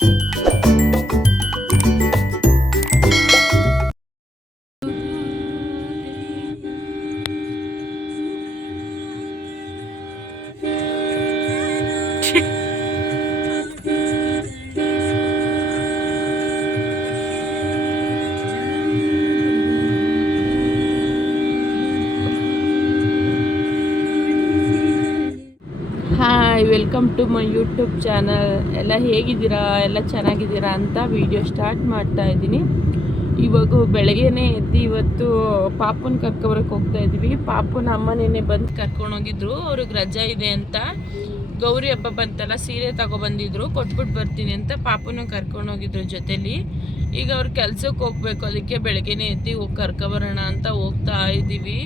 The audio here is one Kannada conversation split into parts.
Hi welcome to my YouTube channel. ಎಲ್ಲ ಹೇಗಿದ್ದೀರಾ? ಎಲ್ಲ ಚೆನ್ನಾಗಿದ್ದೀರಾ ಅಂತ ವಿಡಿಯೋ ಸ್ಟಾರ್ಟ್ ಮಾಡ್ತಾ ಇದ್ದೀನಿ. ಇವಾಗ ಬೆಳಗ್ಗೆನೇ ಎದ್ದು ಇವತ್ತು ಪಾಪುನ ಕರ್ಕೊಬರಕ್ಕೆ ಹೋಗ್ತಾ ಇದ್ವಿ ಪಾಪುನ ಅಮ್ಮನೇನೆ ಬಂದು ಕರ್ಕೊಂಡೋಗಿದ್ರು ಅವ್ರಿಗೆ ರಜಾ ಇದೆ ಅಂತ. ಗೌರಿ ಹಬ್ಬ ಬಂತಲ್ಲ, ಸೀರೆ ತಗೊಬಂದಿದ್ರು. ಕೊಟ್ಬಿಟ್ಟು ಬರ್ತೀನಿ ಅಂತ ಪಾಪುನ ಕರ್ಕೊಂಡೋಗಿದ್ರು ಜೊತೆಲಿ. ಈಗ ಅವ್ರ ಕೆಲ್ಸಕ್ಕೆ ಹೋಗ್ಬೇಕು. ಅದಕ್ಕೆ ಬೆಳಗ್ಗೆನೇ ಎದ್ದು ಹೋಗಿ ಕರ್ಕೊಬರೋಣ ಅಂತ ಹೋಗ್ತಾ ಇದ್ದೀವಿ.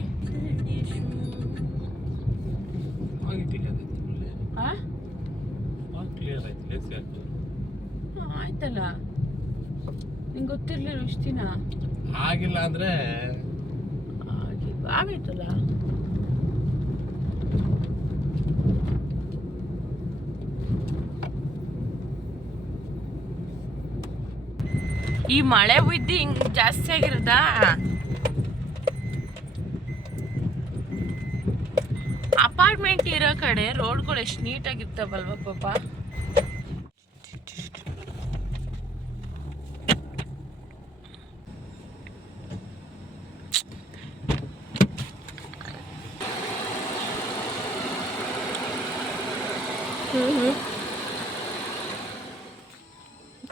ಹಾ, ಆಯ್ತಲ್ಲ. ನಿಂಗೆ ಗೊತ್ತಿರ್ಲಿಲ್ಲ ಇಷ್ಟು ದಿನ. ಆಗಿಲ್ಲ ಅಂದ್ರೆ? ಆಗಿ- ಆಗೈತಲ್ಲ ಈ ಮಳೆ ಬಿದ್ದು ಹಿಂಗ್ ಜಾಸ್ತಿ ಆಗಿರೋದಾ? ಅಪಾರ್ಟ್ಮೆಂಟ್ ಇರೋ ಕಡೆ ರೋಡ್ಗಳು ಎಷ್ಟು ನೀಟಾಗಿರ್ತಾವಲ್ವ ಪಾಪ.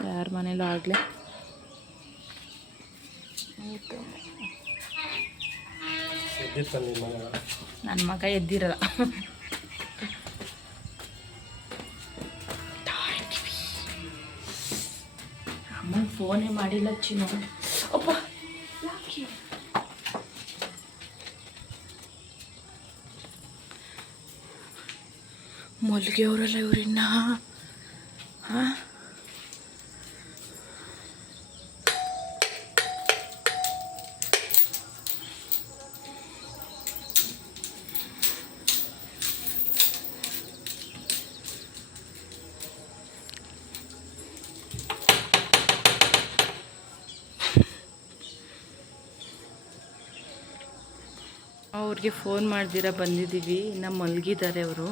ಯಾರ ಮನೇಲೂ ಆಗಲಿ. ನನ್ನ ಮಗ? ಎದ್ದಿರಲ್ಲ. ಅಮ್ಮನ ಫೋನೇ ಮಾಡಿಲ್ಲ ಚಿನ್ನ. ಅಪ್ಪ. ಮಲ್ಲಿಗೆ ಅವರಲ್ಲ ಇವರಿನ್ನ ಹಾಂ ಅವ್ರಿಗೆ ಫೋನ್ ಮಾಡ್ದಿರ ಬಂದಿದ್ದೀವಿ. ಇನ್ನು ಮಲಗಿದ್ದಾರೆ ಅವರು.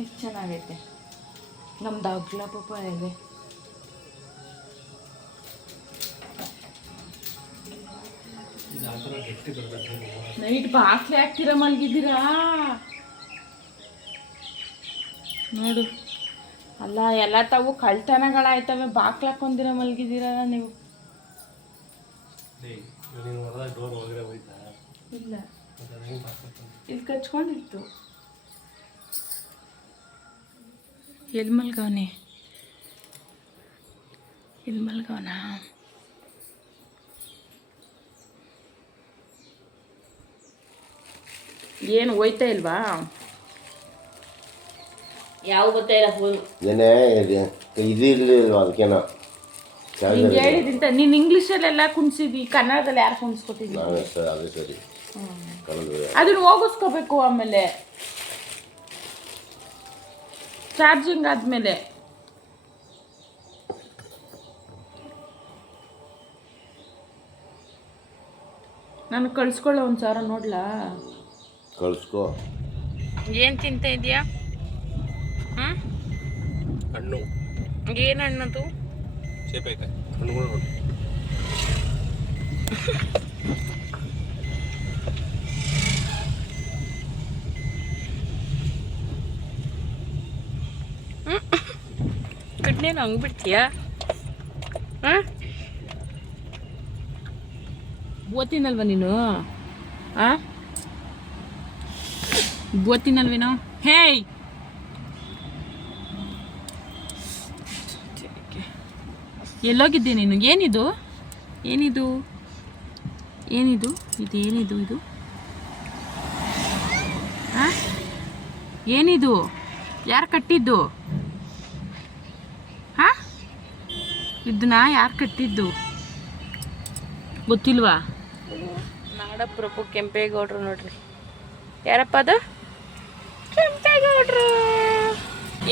ಎಷ್ಟು ಚೆನ್ನಾಗೈತೆ. ನಮ್ದು ಅಗ್ಲ ಪಾಪ ಇದೆ. ನೈಟ್ ಬಾಕ್ಲಿ ಹಾಕ್ತೀರ ಮಲಗಿದ್ದೀರಾ? ನೋಡು. ಅಲ್ಲ ಎಲ್ಲ ತಾವು ಕಳ್ತನಗಳಾಯ್ತವೆ. ಬಾಕ್ಲ ಹಾಕೊಂಡಿರ ಮಲಗಿದ್ದೀರಲ್ಲ ನೀವು? ಇಲ್ಲ. ಅದು ಹೆಂಗೆ ಬಾಕ್ಲಕ್ಕೆ ಇಲ್ಲಿ ಕಚ್ಕೊಂಡಿತ್ತು. ಎಲ್ಲಿ ಮಲ್ಗವನೆ? ಎಲ್ಲಿ ಮಲ್ಗವನ? ಏನು ಹೋಯ್ತಾ ಇಲ್ವಾ? ಯಾವ ಗೊತ್ತಾ ಇಲ್ಲ ಫೋನ್ ಏನೇ ಇದು ಇರಲಿಲ್ವಾ ಅದಕ್ಕೇನೋ. ನಿಂಗೆ ಹೇಳಿದಿಂತ ನೀನು ಇಂಗ್ಲೀಷಲ್ಲೆಲ್ಲ ಕುಣಿಸಿದ್ವಿ ಕನ್ನಡದಲ್ಲಿ ಯಾರು ಕುಣಿಸ್ಕೊಟ್ಟಿದ್ವಿ ನಾವೇ ಸರ್ ಅದು ಸರಿ. ಅದನ್ನ ಹೋಗಿಸ್ಕೋಬೇಕು ಆಮೇಲೆ. ಚಾರ್ಜಿಂಗ್ ಆದ್ಮೇಲೆ. ನಾನು ಕಳ್ಸ್ಕೊಳ್ಳೋ ಒಂದು ಸಾವಿರ ನೋಡ್ಲಾ? ಕಳಿಸ್ಕೊ. ಏನು ತಿಂತ ಇದೆಯಾ? ಹಣ್ಣು. ಏನು ಹಣ್ಣದು? ಸೇಬೆಕಾಯಿ ಹಣ್ಣುಗಳು ನೋಡಿ ಕಡ್ನೇನು ಹಂಗೆ ಬಿಡ್ತೀಯಾ ಹಾಂ ಓದ್ತೀನಲ್ವ ನೀನು ಆ ಓದ್ತೀನಲ್ವೇನೋ ಹೇಯ್ ಎಲ್ಲೋಗಿದ್ದೆ ನೀನು ಏನಿದು ಏನಿದು ಏನಿದು ಇದು ಏನಿದು ಇದು? ಏನಿದು ಯಾರು ಕಟ್ಟಿದ್ದು ಹಾ ಇದನ್ನ ಯಾರು ಕಟ್ಟಿದ್ದು? ಗೊತ್ತಿಲ್ವಾ? ನಾಡಪ್ರಭು ಕೆಂಪೇಗೌಡರು ನೋಡ್ರಿ. ಯಾರಪ್ಪ ಅದು ಕೆಂಪೇಗೌಡ್ರು.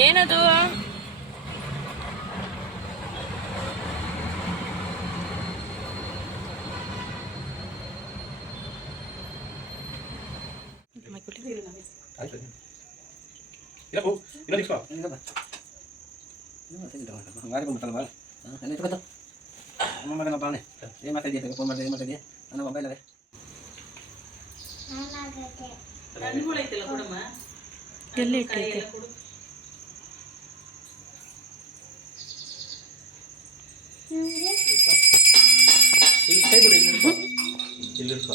ಏನದು? ಆಯ್ತು. ಇಲ್ಲ ಪೋ ಇಲ್ಲ ನಿಕ್ಸ್ಕೋ ಏನ್ ಮಾತಾಡಿದ್ಯಾ ಫೋನ್ ಮಾಡಿದೆ ಏನ್ ಮಾತಾಡಿದ್ಯಾ ನನ್ನ ಮೊಬೈಲ್ ಅದೇ ಎಲ್ಲಿ ಇಟ್ಟೈತೆ ಇಲ್ಲಿ ಕೈ ಬಿಡಿ ಇಲ್ಲಿ ಇಟ್ಕೋ.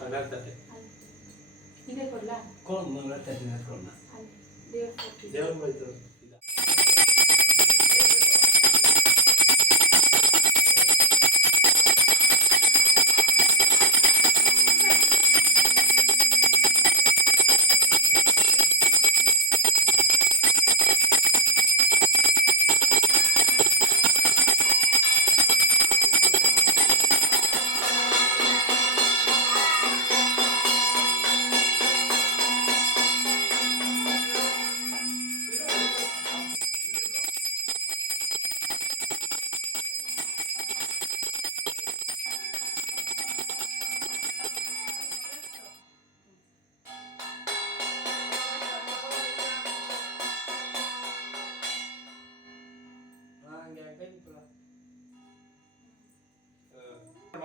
ಹೊಡಿಯೋ ಇದೆ ಕೊಡ್ಲಾ? ಹಂಗೆ ನೋಡು ಹೋಗಿ ದೇವ್ರ ಹೋಯ್ತು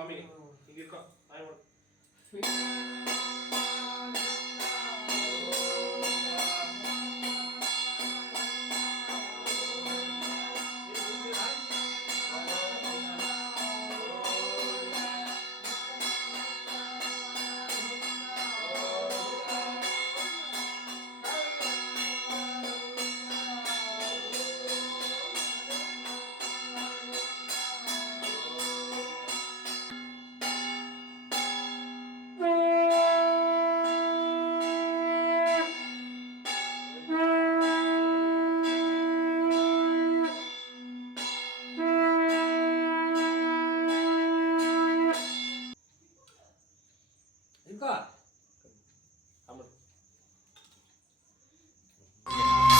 ಸ್ವಾಮಿ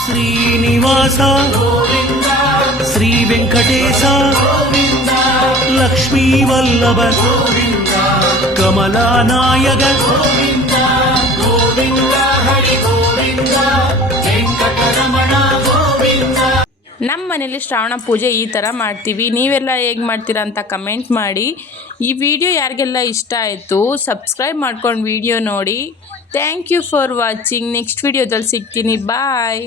ಶ್ರೀನಿವಾಸ, ಶ್ರೀ ವೆಂಕಟೇಶ, ಲಕ್ಷ್ಮೀ ಕಮಲಾ ನಾಯಕ ನಮ್ಮ ಮನೇಲಿ ಶ್ರಾವಣ ಪೂಜೆ ಈ ಥರ ಮಾಡ್ತೀವಿ. ನೀವೆಲ್ಲ ಹೇಗೆ ಮಾಡ್ತೀರಾ ಅಂತ ಕಮೆಂಟ್ ಮಾಡಿ. ಈ ವಿಡಿಯೋ ಯಾರಿಗೆಲ್ಲ ಇಷ್ಟ ಆಯಿತು, ಸಬ್ಸ್ಕ್ರೈಬ್ ಮಾಡ್ಕೊಂಡು ವಿಡಿಯೋ ನೋಡಿ. Thank you for watching. Next ವಿಡಿಯೋದಲ್ಲಿ ಸಿಗ್ತೀನಿ. ಬಾಯ್.